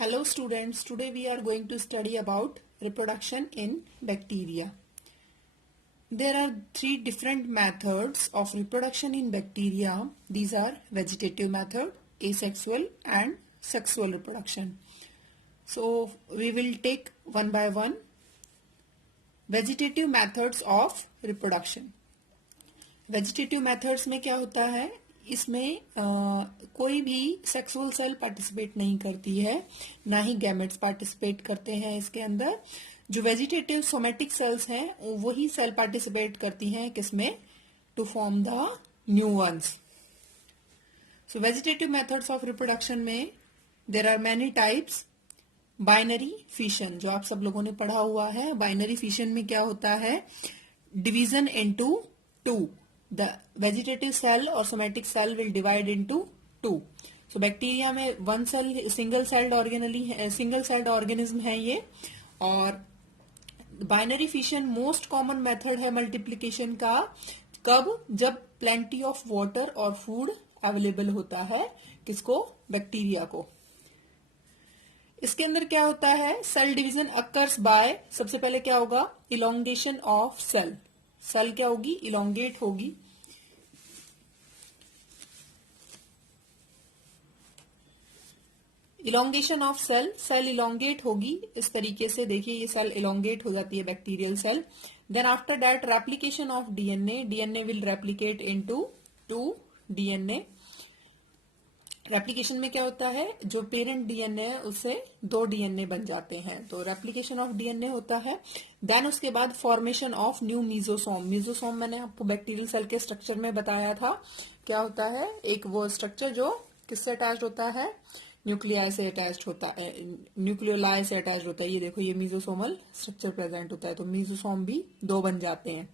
Hello students, today we are going to study about reproduction in bacteria. There are three different methods of reproduction in bacteria. These are vegetative method, asexual and sexual reproduction. So we will take one by one. Vegetative methods of reproduction. Vegetative methods में क्या होता है, इसमें कोई भी sexual cell participate नहीं करती है, ना ही गैमेट्स पार्टिसिपेट करते हैं इसके अंदर. जो वेजिटेटिव सोमेटिक सेल्स हैं वही सेल पार्टिसिपेट करती हैं किसमें, to form the new ones. So vegetative methods of reproduction में there are many types. Binary fission, जो आप सब लोगों ने पढ़ा हुआ है. बाइनरी फिशन में क्या होता है, division into two. The vegetative cell or somatic cell will divide into two. So bacteria में one cell single celled organism है ये. और binary fission most common method है multiplication का. कब, जब plenty of water और food available होता है किसको, बैक्टीरिया को. इसके अंदर क्या होता है, सेल डिवीजन occurs by, सबसे पहले क्या होगा, elongation of cell. सेल क्या होगी, इलोंगेट होगी. Elongation of cell, cell elongate होगी इस तरीके से. देखिए ये सेल इलोंगेट हो जाती है bacterial cell. Then after that replication of DNA, DNA will replicate into two DNA. Replication में क्या होता है, जो पेरेंट डीएनए है उससे दो डीएनए बन जाते हैं, तो रेप्लिकेशन ऑफ डीएनए होता है. देन उसके बाद formation of new mesosome. Mesosome मैंने आपको बैक्टीरियल सेल के स्ट्रक्चर में बताया था. क्या होता है, एक वो स्ट्रक्चर जो किससे अटैच्ड होता है, न्यूक्लियाई से अटैच्ड होता है, न्यूक्लियोलाई से अटैच्ड होता है. ये देखो ये मीजोसोमल स्ट्रक्चर प्रेजेंट होता है, तो मीजोसोम भी दो बन जाते हैं.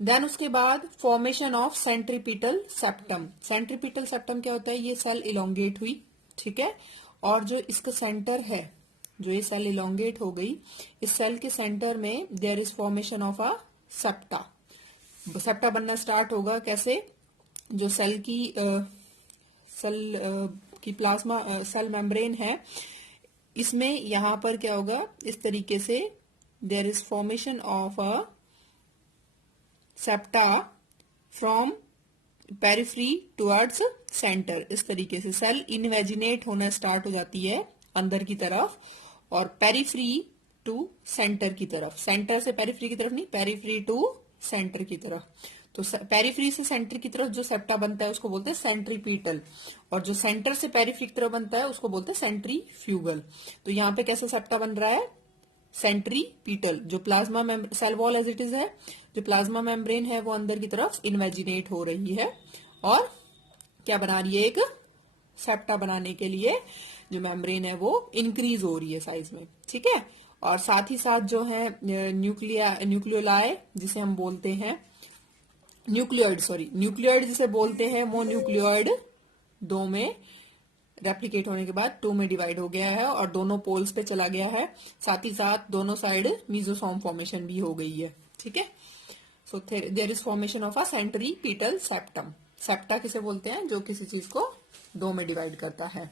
देन उसके बाद formation of centripetal septum. Centripetal septum क्या होता है, ये सेल इलोंगेट हुई, ठीक है. और जो इसका सेंटर है, जो ये सेल इलोंगेट हो गई, इस सेल के सेंटर में there is formation of a septa. Septa बनना स्टार्ट होगा कैसे, जो सेल की प्लाज्मा सेल मेम्ब्रेन है, इसमें यहां पर क्या होगा, इस तरीके से there is formation of a septa from periphery towards centre. इस तरीके से सेल इनवेजिनेट होना स्टार्ट हो जाती है अंदर की तरफ, और पेरिफ्री टू सेंटर की तरफ. सेंटर से पेरिफ्री की तरफ नहीं, पेरिफ्री टू सेंटर की तरफ. तो पेरिफ्री से सेंटर की तरफ जो सेप्टा बनता है उसको बोलते हैं सेंट्रीपीटल, और जो सेंटर से पेरिफ्री की तरफ बनता है उसको बोलते हैं सेंट्रीफ्यूगल. तो यहाँ पे कैसे सेप्टा बन रहा है, सेंट्रीपीटल. जो plasma cell wall as it is है, जो प्लाज्मा मेम्ब्रेन है वो अंदर की तरफ इनवेजिनेट हो रही है, और क्या बना रही है, एक सेप्टा बनाने के लिए जो मेम्ब्रेन है वो इंक्रीज हो रही है साइज में, ठीक है. और साथ ही साथ जो है न्यूक्लियोलाई जिसे हम बोलते हैं, न्यूक्लियोइड जिसे बोलते हैं, वो न्यूक्लियोइड दो में रेप्लिकेट होने के बाद टू में डिवाइड हो गया है और दोनों पोल्स पे चला गया है. साथ ही साथ दोनों साइड मीजोसोम फॉर्मेशन भी हो गई है, ठीक है. So there is formation of a centripetal septum. Septa किसे बोलते हैं, जो किसी चीज को दो में डिवाइड करता है.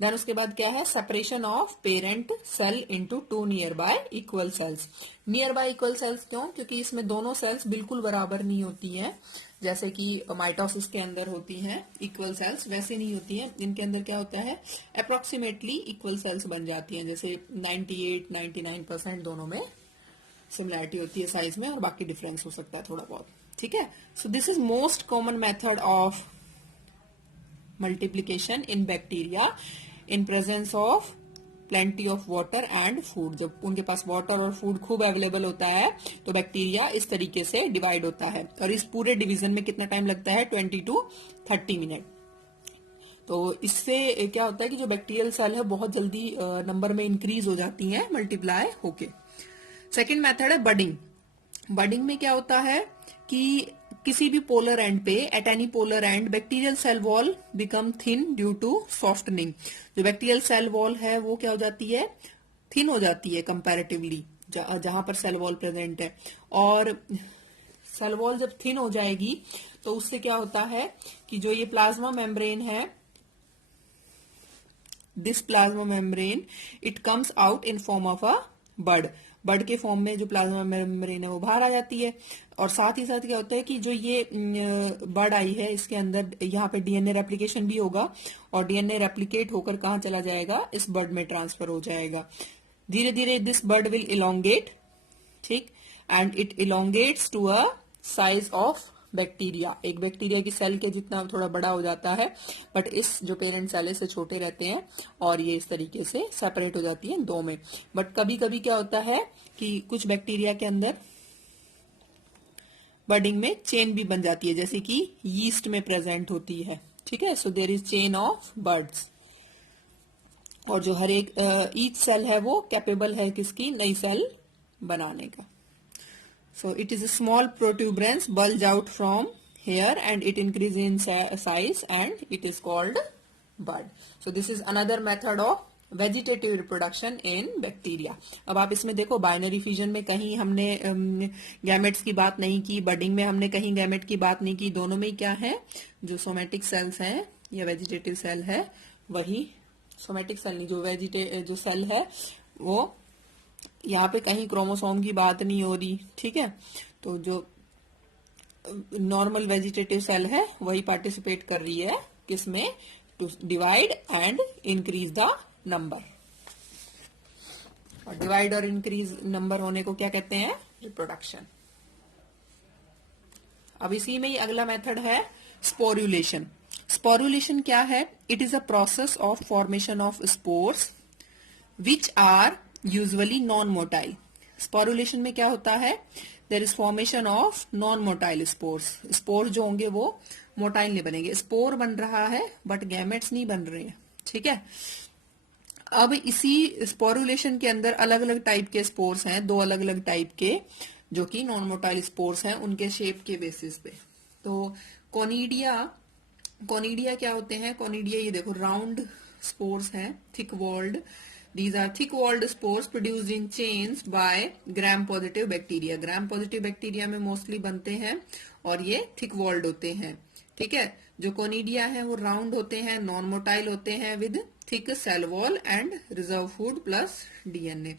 देन उसके बाद क्या है, separation of parent cell into two near by equal cells. Near by equal cells क्यों, क्योंकि इसमें दोनों सेल्स बिल्कुल बराबर नहीं होती हैं. जैसे कि माइटोसिस के अंदर होती हैं इक्वल सेल्स, वैसे नहीं होती हैं. इनके अंदर क्या होता है, अप्रोक्सीमेटली इक्वल सेल्स बन जाती हैं. जैसे 98-99% दोनों में सिमिलैरिटी होती है साइज में, और बाकी डिफरेंस हो सकता है थोड़ा बहुत, ठीक है. So this is most common method of multiplication in bacteria in presence of plenty of water and food. जब उनके पास वाटर और फूड खूब अवेलेबल होता है तो बैक्टीरिया इस तरीके से डिवाइड होता है. और इस पूरे डिवीजन में कितना टाइम लगता है, 20 to 30 मिनट. तो इससे क्या होता है कि जो बैक्टीरियल सेल है बहुत जल्दी नंबर में इंक्रीज हो जाती हैं मल्टीप्लाई होके. सेकेंड मेथड है बडिंग. बडिंग में क्या होता है कि किसी भी पोलर एंड पे, at any polar end, bacterial cell wall become thin due to softening. जो बैक्टीरियल सेल वॉल है वो क्या हो जाती है, थिन हो जाती है कंपैरेटिवली जहां पर सेल वॉल प्रेजेंट है. और सेल वॉल जब थिन हो जाएगी तो उससे क्या होता है कि जो ये प्लाज्मा मेम्ब्रेन है this plasma membrane it comes out in form of a bud. Bud के फॉर्म में जो प्लाज्मा मेम्ब्रेन है वो बाहर आ जाती है। और साथ ही साथ क्या होता है कि जो ये बड आई है इसके अंदर यहाँ पे डीएनए रेप्लिकेशन भी होगा, और डीएनए रेप्लिकेट होकर कहाँ चला जाएगा, इस बड में ट्रांसफर हो जाएगा। धीरे धीरे दिस बड विल इलोंगेट, ठीक, and it elongates to a size of bacteria. एक बैक्टीरिया की सेल के जितना थोड़ा बड़ा हो जाता है, बट इस जो पेरेंट सेल है से छोटे रहते हैं, और ये इस तरीके से सेपरेट हो जाती है दो में। बट कभी कभी क्या होता है कि कुछ बैक्टीरिया के अंदर बडिंग में चेन भी बन जाती है, जैसे कि यीस्ट में प्रेजेंट होती है, ठीक है। So there is chain of buds, और जो हर एक ईच सेल है वो कैपेबल है किसकी, नई सेल बनाने का। So it is a small protuberance bulge out from here and it increases in size and it is called bud. So this is another method of vegetative reproduction in bacteria. अब आप इसमें देखो binary fusion में कहीं हमने gametes की बात नहीं की, बडिंग में हमने कहीं गैमेट की बात नहीं की। दोनों में क्या है, जो सोमेटिक सेल्स हैं या वेजिटेटिव सेल है वही, सोमेटिक सेल नहीं, जो सेल है वो, यहाँ पे कहीं क्रोमोसोम की बात नहीं हो रही, ठीक है। तो जो नॉर्मल वेजिटेटिव सेल है वही पार्टिसिपेट कर रही है किसमें, to divide and increase the number. और डिवाइड और इंक्रीज नंबर होने को क्या कहते हैं, रिप्रोडक्शन। अब इसी में ही अगला मेथड है स्पोरुलेशन। स्पोरुलेशन क्या है, it is a process of formation of spores which are usually non motile. Sporulation में क्या होता है, there is formation of non motile spores. Spore जो होंगे वो मोटाइल नहीं बनेंगे, स्पोर बन रहा है बट गैमेट्स नहीं बन रहे हैं, ठीक है। अब इसी स्पोरुलेशन के अंदर अलग अलग टाइप के स्पोर्स हैं, दो अलग अलग टाइप के, जो कि नॉन मोटाइल स्पोर्स हैं, उनके शेप के बेसिस पे। तो कोनिडिया क्या होते हैं, कोनिडिया ये देखो राउंड स्पोर्स हैं, thick walled. These are thick walled spores produced in chains by gram positive bacteria. gram positive bacteria में मोस्टली बनते हैं और ये thick walled होते हैं, ठीक है। जो कोनिडिया है वो राउंड होते हैं, नॉन मोटाइल होते हैं, with thick cell wall and reserve food plus DNA.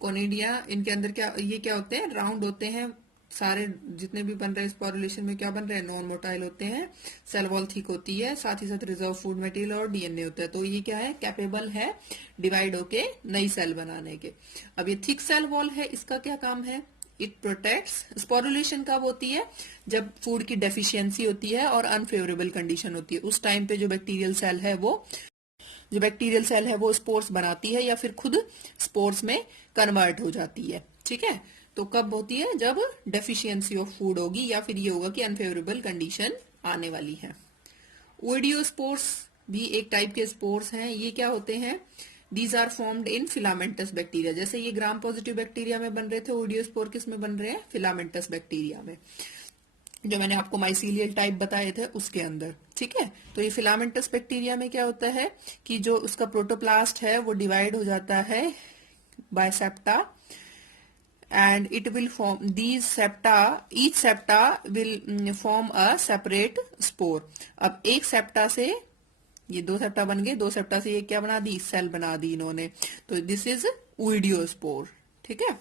Conidia इनके अंदर क्या होते हैं, राउंड होते हैं, सारे जितने भी बन रहे हैं स्पोरुलेशन में क्या बन रहे हैं, नॉन मोटाइल होते हैं, सेल वॉल थिक होती है, साथ ही साथ रिजर्व फूड मटेरियल और डीएनए होता है। तो ये क्या है, कैपेबल है डिवाइड होके नई सेल बनाने के। अब ये थिक सेल वॉल है, इसका क्या काम है, इट प्रोटेक्ट्स। स्पोरुलेशन कब होती है, जब फूड की डेफिशिएंसी होती है और अनफेवरेबल कंडीशन होती है। उस टाइम पे जो बैक्टीरियल सेल है वो स्पोर्स बनाती है या फिर खुद स्पोर्स में कन्वर्ट हो जाती है, ठीक है। तो कब होती है, जब डेफिशिएंसी ऑफ फूड होगी या फिर ये होगा कि अनफेवरेबल कंडीशन आने वाली है। ओइडियोस्पोर्स भी एक टाइप के स्पोर्स हैं। ये क्या होते हैं, these are formed in filamentous bacteria. जैसे ये ग्राम पॉजिटिव बैक्टीरिया में बन रहे थे, ओइडियोस्पोर किस में बन रहे हैं, फिलामेंटस बैक्टीरिया में, जो मैंने आपको माइसीलियल टाइप बताए थे उसके अंदर, ठीक है। तो ये फिलामेंटस बैक्टीरिया में क्या होता है कि जो उसका प्रोटोप्लास्ट है वो डिवाइड हो जाता है by septa, and it will form these septa, each septa will form a separate spore। अब एक सेप्टा से ये दो सेप्टा बन गए, दो सेप्टा से ये क्या बना दी, सेल बना दी इन्होंने। तो दिस इज ओइडियोस्पोर, ठीक है।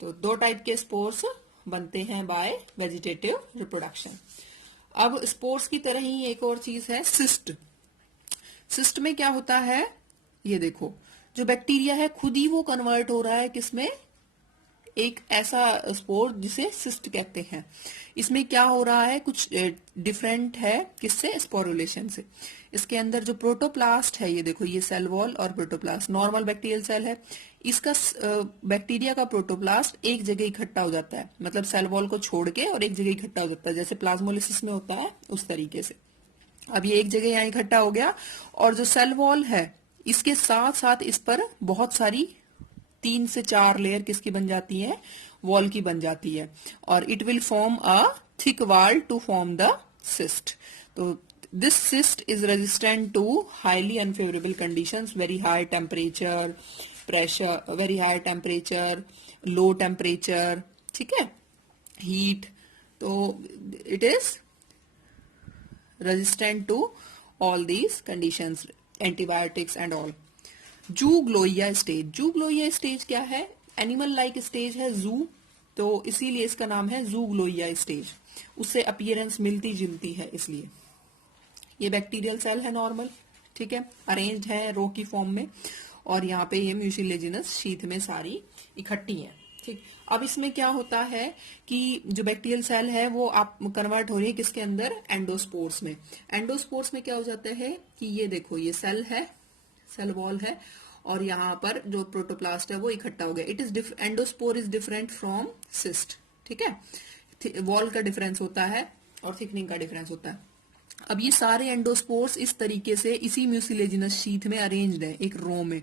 तो दो टाइप के स्पोर्स बनते हैं बाय वेजिटेटिव रिप्रोडक्शन। अब स्पोर्स की तरह ही एक और चीज है सिस्ट। सिस्ट में क्या होता है, ये देखो, जो बैक्टीरिया है खुद ही वो कन्वर्ट हो रहा है किसमें, एक ऐसा स्पोर जिसे सिस्ट कहते हैं। इसमें क्या हो रहा है, कुछ डिफरेंट है किससे, स्पोरुलेशन से। इसके अंदर जो प्रोटोप्लास्ट है, ये देखो, ये सेल वॉल और प्रोटोप्लास्ट, नॉर्मल बैक्टीरियल सेल है, इसका बैक्टीरिया का प्रोटोप्लास्ट एक जगह इकट्ठा हो जाता है, मतलब सेल वॉल को छोड़ के और एक जगह इकट्ठा हो जाता है, जैसे प्लाज्मोलिसिस में होता है उस तरीके से। अब ये एक जगह यहाँ इकट्ठा हो गया, और जो सेल वॉल है इसके साथ साथ इस पर बहुत सारी 3 से 4 लेयर किसकी बन जाती है, वॉल की बन जाती है, और it will form a thick wall to form the cyst. तो this cyst is resistant to highly unfavourable conditions, very high temperature, pressure, very high temperature, low temperature, ठीक है, हीट। तो it is resistant to all these conditions, antibiotics and all. Zoogloea stage, zoogloea stage क्या है? Animal like stage है जू, तो इसीलिए इसका नाम है जूग्लोइया स्टेज। उससे अपीयरेंस मिलती जुलती है इसलिए। ये बैक्टीरियल सेल है नॉर्मल, ठीक है, अरेंज्ड है रो की फॉर्म में, और यहाँ पे ये म्यूसिलेजिनस शीथ में सारी इकट्ठी है, ठीक। अब इसमें क्या होता है कि जो बैक्टीरियल सेल है वो आप कन्वर्ट हो रही है किसके अंदर? एंडोस्पोर्स में। एंडोस्पोर्स में क्या हो जाता है कि ये देखो ये सेल है, सेल वॉल है, और यहाँ पर जो प्रोटोप्लास्ट है वो इकट्ठा हो गया। It is endospore is different from cyst, ठीक है। वॉल का डिफरेंस होता है और थिकनिंग का डिफरेंस होता है। अब ये सारे एंडोस्पोर्स इस तरीके से इसी म्यूसिलेजिनस शीथ में अरेंज्ड है एक रो में,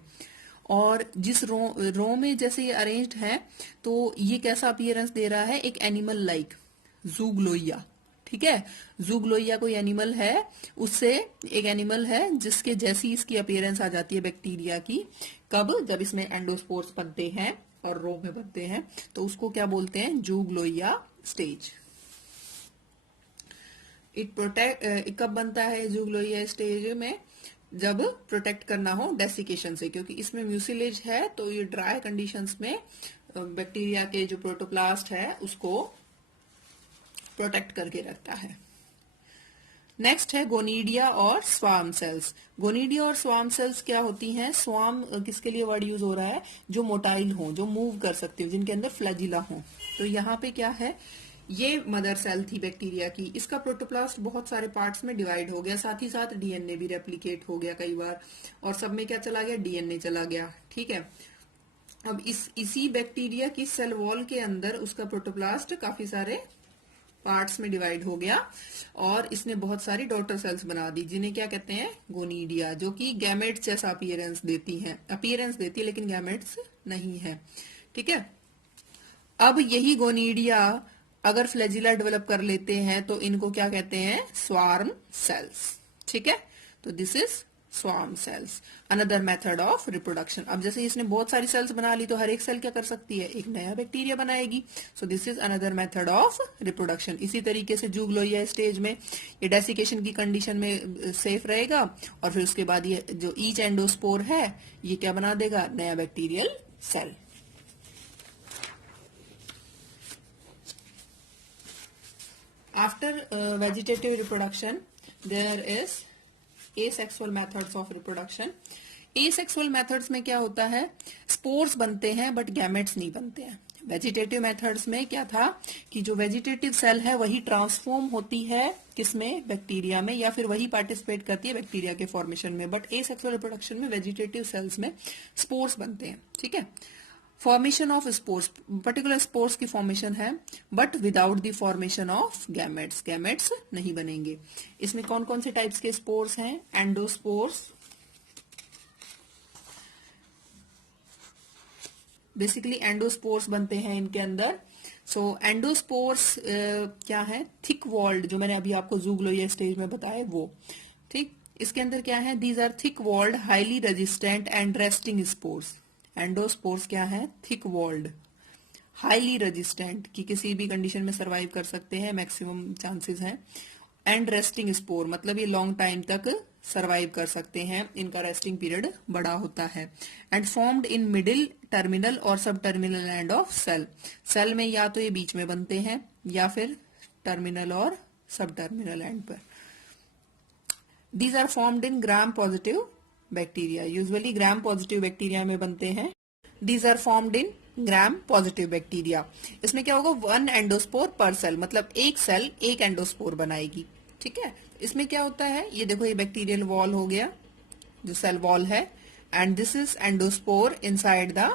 और जिस रो में जैसे ये अरेंज्ड है तो ये कैसा अपीयरेंस दे रहा है? एक एनिमल लाइक, जूग्लोइया, ठीक है। जूग्लोइया कोई एनिमल है, उससे एक एनिमल है जिसके जैसी इसकी अपीयरेंस आ जाती है बैक्टीरिया की। कब? जब इसमें एंडोस्पोर्स बनते हैं और रो में बनते हैं, तो उसको क्या बोलते हैं? जूग्लोइया स्टेज। इट प्रोटेक्ट, कब बनता है जूग्लोइया स्टेज में? जब प्रोटेक्ट करना हो डेसिकेशन से, क्योंकि इसमें म्यूसिलेज है तो ये ड्राई कंडीशंस में बैक्टीरिया के जो प्रोटोप्लास्ट है उसको प्रोटेक्ट करके रखता है। नेक्स्ट है गोनीडिया और स्वार्म सेल्स। गोनीडिया और स्वार्म सेल्स क्या होती हैं? स्वार्म किसके लिए वर्ड यूज हो रहा है? जो मोटाइल हो, जो मूव कर सकते हो, जिनके अंदर फ्लैजिला हो। तो यहाँ पे क्या है? ये मदर सेल थी बैक्टीरिया की, इसका प्रोटोप्लास्ट बहुत सारे पार्ट्स में डिवाइड हो गया, साथ ही साथ डीएनए भी रेप्लिकेट हो गया कई बार, और सब में क्या चला गया? डीएनए चला गया, ठीक है। अब इसी बैक्टीरिया की सेल वॉल के अंदर उसका प्रोटोप्लास्ट काफी सारे पार्ट्स में डिवाइड हो गया, और इसने बहुत सारी डॉटर सेल्स बना दी, जिन्हें क्या कहते हैं? गोनीडिया, जो कि गैमेट्स जैसा अपीयरेंस देती हैं, लेकिन गैमेट्स नहीं है, ठीक है। अब यही गोनीडिया अगर फ्लैजिला डेवलप कर लेते हैं तो इनको क्या कहते हैं? स्वार्म सेल्स, ठीक है। तो this is swarm cells, another method of reproduction. अब जैसे इसने बहुत सारी सेल्स बना ली तो हर एक सेल क्या कर सकती है? एक नया बैक्टीरिया बनाएगी। सो this is another method of reproduction. इसी तरीके से जूग्लोइया स्टेज में ये डेसिकेशन की कंडीशन में सेफ रहेगा, और फिर उसके बाद ये जो ईच एंडोस्पोर है ये क्या बना देगा? नया bacterial cell. After vegetative reproduction, there is asexual methods of reproduction. asexual methods में क्या होता है? स्पोर्स बनते हैं बट गैमेट्स नहीं बनते हैं। वेजिटेटिव मेथड्स में क्या था कि जो वेजिटेटिव सेल है वही ट्रांसफॉर्म होती है किसमें? बैक्टीरिया में, या फिर वही पार्टिसिपेट करती है बैक्टीरिया के फॉर्मेशन में। बट एसेक्सुअल रिप्रोडक्शन में वेजिटेटिव सेल्स में स्पोर्स बनते हैं, ठीक है। Formation of spores, particular spores की फॉर्मेशन है, but without the formation of gametes, gametes नहीं बनेंगे। इसमें कौन कौन से टाइप्स के स्पोर्स हैं? एंडोस्पोर्स, बेसिकली एंडोस्पोर्स बनते हैं इनके अंदर। सो एंडोस्पोर्स क्या है? थिक वॉल्ड, जो मैंने अभी आपको जूग्लोइया स्टेज में बताया वो, ठीक। इसके अंदर क्या है? These are thick walled highly resistant and resting spores. Endospores क्या है? थिक वॉल्ड, हाईली रेजिस्टेंट, कि किसी भी कंडीशन में सरवाइव कर सकते हैं, मैक्सिमम चांसेस हैं। एंड रेस्टिंग स्पोर, मतलब ये लॉन्ग टाइम तक सरवाइव कर सकते हैं, इनका रेस्टिंग पीरियड बड़ा होता है। And formed in middle, terminal और sub terminal end of cell. Cell में या तो ये बीच में बनते हैं या फिर टर्मिनल और सब टर्मिनल एंड पर। These are formed in gram positive bacteria, usually gram positive bacteria में बनते हैं। These are formed in gram positive bacteria. इसमें क्या होगा? 1 एंडोस्पोर पर सेल, मतलब एक सेल एक एंडोस्पोर बनाएगी, ठीक है। इसमें क्या होता है? ये देखो, ये बैक्टीरियल वॉल हो गया, जो सेल वॉल है, and this is endospore inside the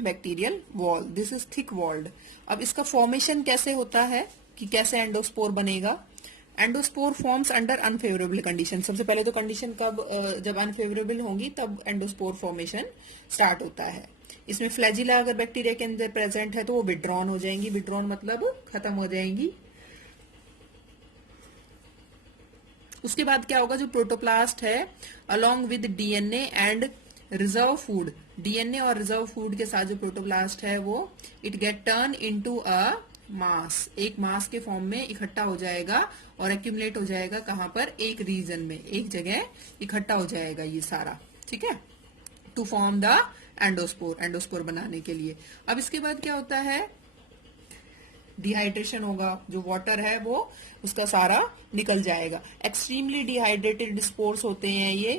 bacterial wall, this is thick walled. अब इसका फॉर्मेशन कैसे होता है कि कैसे एंडोस्पोर बनेगा? Endospore forms under unfavourable condition. सबसे पहले तो कंडीशन कब? जब अनफेवरेबल होंगी तब एंडोस्पोर फॉर्मेशन स्टार्ट होता है। इसमें फ्लैजिला अगर बैक्टीरिया के अंदर प्रेजेंट है तो वो विड्रॉन हो जाएंगी, विड्रॉन मतलब खत्म हो जाएंगी। उसके बाद क्या होगा? जो प्रोटोप्लास्ट है along with DNA and reserve food, DNA और रिजर्व फूड के साथ जो प्रोटोप्लास्ट है वो it get turn into a mass, एक मास के फॉर्म में इकट्ठा हो जाएगा और एक्यूमुलेट हो जाएगा कहां पर, एक रीजन में, एक जगह इकट्ठा हो जाएगा ये सारा, ठीक है, to form the endospore, endospore बनाने के लिए। अब इसके बाद क्या होता है, डिहाइड्रेशन होगा, जो वाटर है वो उसका सारा निकल जाएगा। एक्सट्रीमली डिहाइड्रेटेड स्पोर्स होते हैं ये,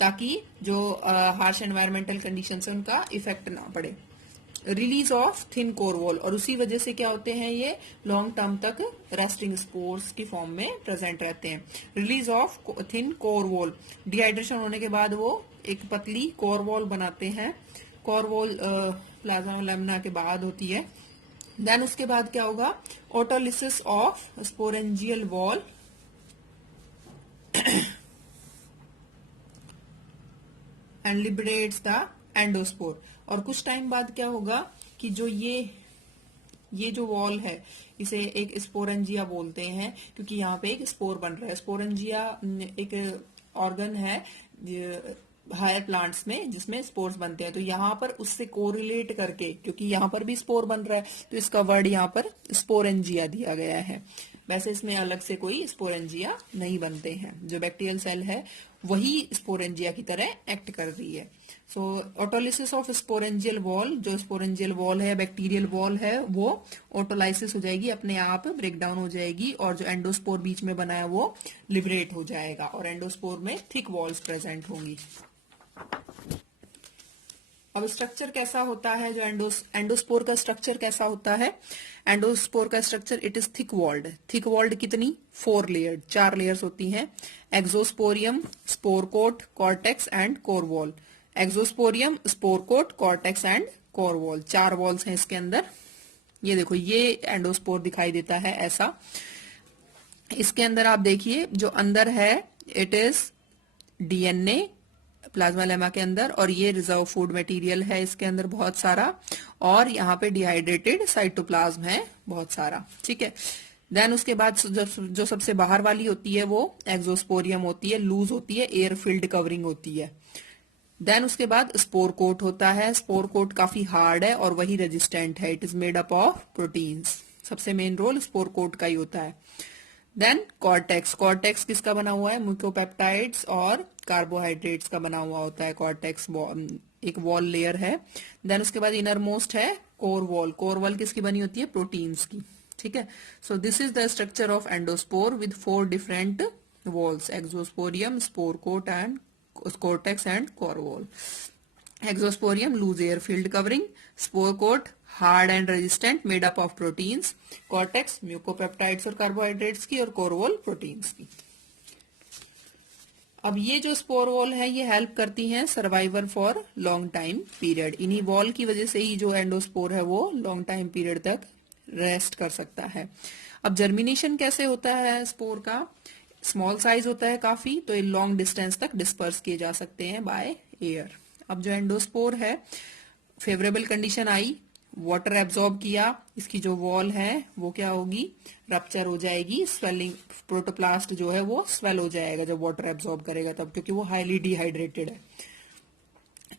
ताकि जो हार्श एनवायरमेंटल कंडीशन है उनका इफेक्ट ना पड़े। Release of thin core wall, और उसी वजह से क्या होते हैं ये लॉन्ग टर्म तक रेस्टिंग स्पोर्स की फॉर्म में प्रेजेंट रहते हैं। Release of thin core wall, dehydration होने के बाद वो एक पतली कोर वॉल बनाते हैं। कोर वॉल प्लाज्मा लैमिना के बाद होती है। देन उसके बाद क्या होगा, autolysis of sporangial wall and liberates the endospore. और कुछ टाइम बाद क्या होगा कि जो ये जो वॉल है इसे एक स्पोरेंजिया बोलते हैं, क्योंकि यहाँ पे एक स्पोर बन रहा है। स्पोरेंजिया एक ऑर्गन है हायर प्लांट्स में जिसमें स्पोर्स बनते हैं, तो यहाँ पर उससे कोरिलेट करके, क्योंकि यहाँ पर भी स्पोर बन रहा है, तो इसका वर्ड यहाँ पर स्पोरेंजिया दिया गया है। वैसे इसमें अलग से कोई स्पोरेंजिया नहीं बनते हैं, जो बैक्टीरियल सेल है वही स्पोरेंजिया की तरह एक्ट कर रही है। सो ऑटोलिसिस ऑफ स्पोरेंजियल वॉल, जो स्पोरेंजियल वॉल है, बैक्टीरियल वॉल है, वो ऑटोलाइसिस हो जाएगी, अपने आप ब्रेक डाउन हो जाएगी, और जो एंडोस्पोर बीच में बना है वो लिबरेट हो जाएगा, और एंडोस्पोर में थिक वॉल्स प्रेजेंट होंगी। अब स्ट्रक्चर कैसा होता है, जो एंडोस्पोर का स्ट्रक्चर कैसा होता है, एंडोस्पोर का structure it is thick walled. Thick walled कितनी, 4 लेयर्ड, 4 लेयर्स होती हैं। Exosporium, spore coat, cortex and core wall. Exosporium, spore coat, cortex and core wall, 4 walls हैं इसके अंदर। ये देखो, ये एंडोस्पोर दिखाई देता है ऐसा। इसके अंदर आप देखिए जो अंदर है it is DNA plasma lemma के अंदर, और ये रिजर्व फूड मटेरियल है इसके अंदर बहुत सारा, और यहाँ पे डिहाइड्रेटेड साइटोप्लाज्म है बहुत सारा, ठीक है। देन उसके बाद जो सबसे बाहर वाली होती है वो एक्सोस्पोरियम होती है, लूज होती है, एयर फील्ड कवरिंग होती है। देन उसके बाद स्पोर कोट होता है। स्पोर कोट काफी हार्ड है और वही रेजिस्टेंट है, it is made up of proteins. सबसे मेन रोल स्पोर कोट का ही होता है। देन कॉर्टेक्स, कॉर्टेक्स किसका बना हुआ है, म्यूकोपेप्टाइड्स और कार्बोहाइड्रेट्स का बना हुआ होता है कॉर्टेक्स, एक वॉल लेयर है। देन उसके बाद इनर मोस्ट है कोर वॉल, कोर वॉल किसकी बनी होती है, प्रोटीन्स की, ठीक है। So this is the structure of endospore with 4 different walls, exosporium, spore coat and cortex and core wall. Exosporium, loose air filled covering. Spore coat, hard and resistant, made up of proteins. Cortex, mucopeptides और carbohydrates की, और core wall proteins की। अब ये जो spore wall है ये help करती हैं survivor for long time period. इन्हीं वॉल की वजह से ही जो एंडोस्पोर है वो लॉन्ग टाइम पीरियड तक रेस्ट कर सकता है। अब जर्मिनेशन कैसे होता है स्पोर का, स्मॉल साइज होता है काफी, तो ये लॉन्ग डिस्टेंस तक डिस्पर्स किए जा सकते हैं बाय एयर। अब जो एंडोस्पोर है, फेवरेबल कंडीशन आई, वाटर एब्जॉर्ब किया, इसकी जो वॉल है वो क्या होगी, रप्चर हो जाएगी, स्वेलिंग, प्रोटोप्लास्ट जो है वो स्वेल हो जाएगा जब वाटर एब्जॉर्ब करेगा तब, क्योंकि वो हाईली डिहाइड्रेटेड है।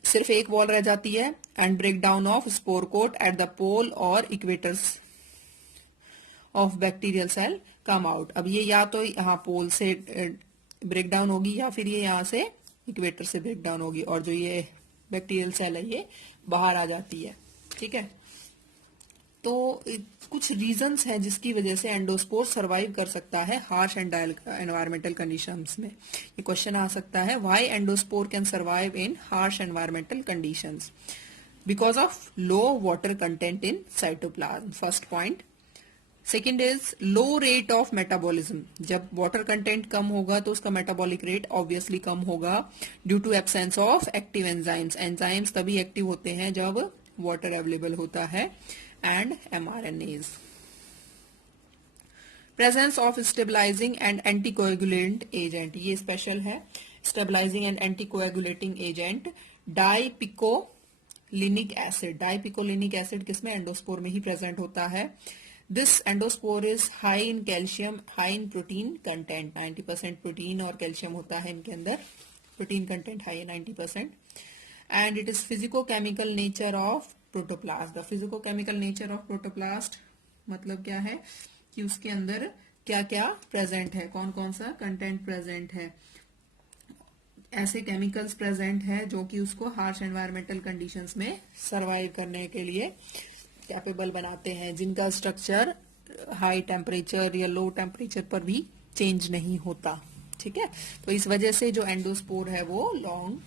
सिर्फ एक वॉल रह जाती है, and break down of spore coat at the pole और equators of bacterial cell come out. अब ये या तो यहाँ पोल से ब्रेक डाउन होगी या फिर ये यहाँ से इक्वेटर से ब्रेक डाउन होगी, और जो ये बैक्टीरियल सेल है ये बाहर आ जाती है, ठीक है। तो कुछ रीजंस हैं जिसकी वजह से एंडोस्पोर सरवाइव कर सकता है हार्श एंड एनवायरमेंटल कंडीशंस में। ये क्वेश्चन आ सकता है, why endospore can survive in harsh environmental conditions, because of low water content in cytoplasm, first point. Second is low rate of metabolism, जब वाटर कंटेंट कम होगा तो उसका मेटाबॉलिक रेट ऑब्वियसली कम होगा, due to absence of active enzymes. Enzymes तभी active होते हैं जब वाटर अवेलेबल होता है, and mRNAs। Presence of stabilising and anticoagulant agent, ये स्पेशल है, stabilising and anticoagulating agent dipicolinic acid. Dipicolinic acid किसमें, एंडोस्पोर में ही प्रेजेंट होता है। This endospore is high in calcium, high in protein content, 90% protein और calcium होता है इनके अंदर, प्रोटीन कंटेंट हाई है 90%, and it is physicochemical nature of protoplast. The physicochemical nature of protoplast मतलब क्या है कि उसके अंदर क्या क्या प्रेजेंट है, कौन कौन सा कंटेंट प्रेजेंट है। ऐसे केमिकल्स प्रेजेंट है जो कि उसको हार्श एनवायरमेंटल कंडीशंस में सरवाइव करने के लिए कैपेबल बनाते हैं, जिनका स्ट्रक्चर हाई टेम्परेचर या लो टेम्परेचर पर भी चेंज नहीं होता। ठीक है, तो इस वजह से जो एंडोस्पोर है वो लॉन्ग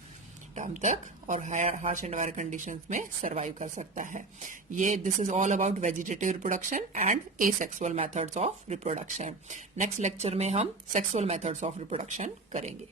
टर्म तक और हार्श एनवायरमेंट कंडीशंस में सरवाइव कर सकता है। ये this is all about vegetative reproduction and asexual methods of reproduction. Next lecture में हम सेक्सुअल मेथड्स ऑफ रिप्रोडक्शन करेंगे।